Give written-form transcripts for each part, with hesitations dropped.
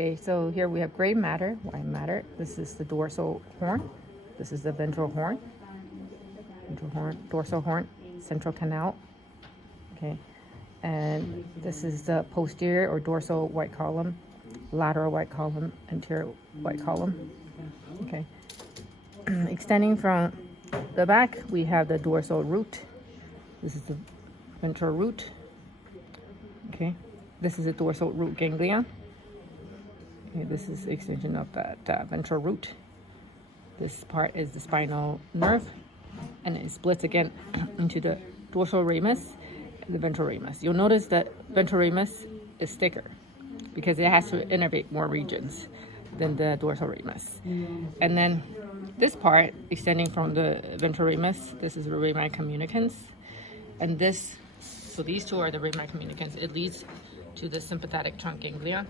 Okay, so here we have gray matter, white matter. This is the dorsal horn. This is the ventral horn. Ventral horn, dorsal horn, central canal. Okay, and this is the posterior or dorsal white column, lateral white column, anterior white column. Okay, extending from the back, we have the dorsal root. This is the ventral root. Okay, this is the dorsal root ganglion. Okay, this is the extension of that ventral root. This part is the spinal nerve, and it splits again into the dorsal ramus and the ventral ramus. You'll notice that ventral ramus is thicker because it has to innervate more regions than the dorsal ramus. And then this part extending from the ventral ramus, this is the rami communicans, and this, so these two are the rami communicans. It leads to the sympathetic trunk ganglion,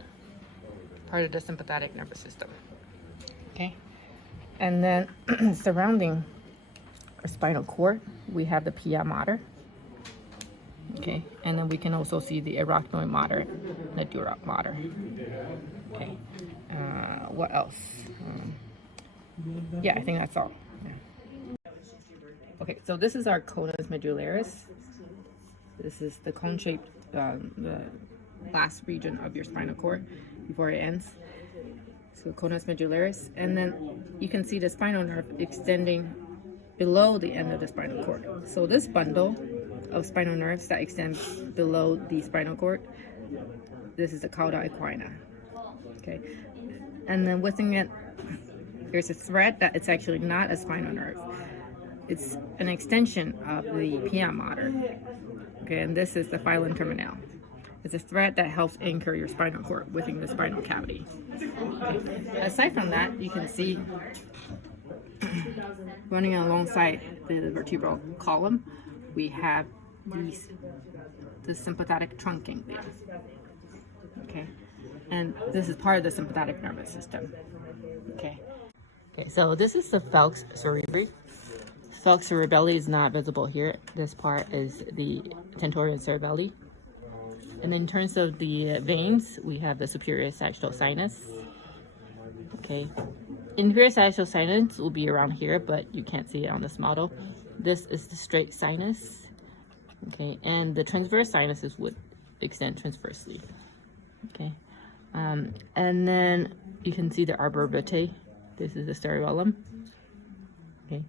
part of the sympathetic nervous system. Okay, and then surrounding our spinal cord, we have the pia mater. Okay, and then we can also see the arachnoid mater and the dura mater. Okay, what else? Yeah, I think that's all. Yeah. Okay, so this is our conus medullaris. This is the cone-shaped, the last region of your spinal cord before it ends. So conus medullaris, and then you can see the spinal nerve extending below the end of the spinal cord. So this bundle of spinal nerves that extends below the spinal cord, this is the cauda equina. Okay, and then within it, there's a thread that it's actually not a spinal nerve. It's an extension of the pia mater. Okay, and this is the filum terminale. It's a thread that helps anchor your spinal cord within the spinal cavity. Okay. Aside from that, you can see running alongside the vertebral column, we have the sympathetic trunk ganglia. Okay, and this is part of the sympathetic nervous system. Okay. Okay, so this is the falx cerebri. Falx cerebelli is not visible here. This part is the tentorium cerebelli. And in terms of the veins, we have the superior sagittal sinus. Okay, inferior sagittal sinus will be around here, but you can't see it on this model. This is the straight sinus. Okay, and the transverse sinuses would extend transversely. Okay, and then you can see the arbor vitae. This is the cerebellum. Okay,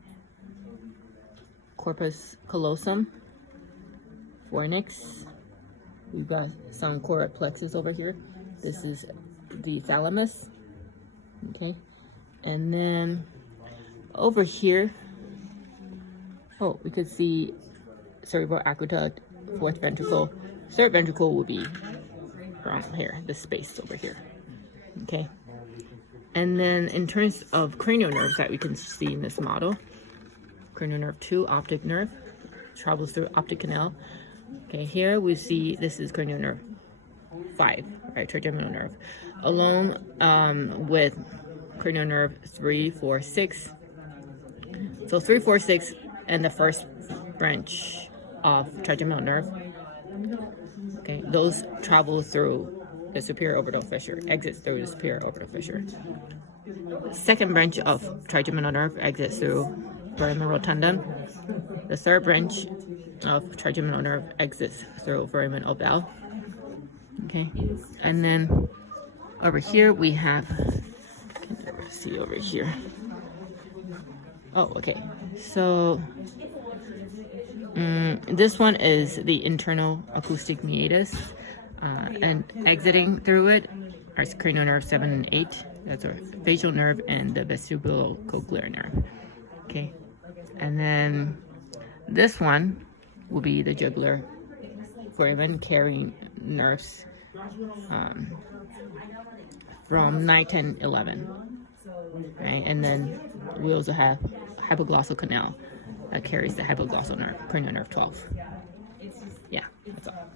corpus callosum, fornix. We've got some choroid plexus over here. This is the thalamus. Okay, and then over here, oh, we could see cerebral aqueduct, fourth ventricle. Third ventricle will be around here, this space over here. Okay, and then in terms of cranial nerves that we can see in this model, cranial nerve 2, optic nerve, travels through optic canal. Okay, here we see this is cranial nerve 5, right, trigeminal nerve, along with cranial nerve 3, 4, 6. So 3, 4, 6, and the first branch of trigeminal nerve. Okay, those travel through the superior orbital fissure, exits through the superior orbital fissure. Second branch of trigeminal nerve exits through foramen rotundum. The third branch of trigeminal nerve exits through foramen ovale. Okay, and then over here we have, can you see over here? Oh, okay. So this one is the internal acoustic meatus, and exiting through it are cranial nerve 7 and 8. That's our facial nerve and the vestibulocochlear nerve. Okay, and then this one will be the jugular foramen carrying nerves from 9, 10, 11. Right, and then we also have hypoglossal canal that carries the hypoglossal nerve, cranial nerve 12. Yeah, that's all.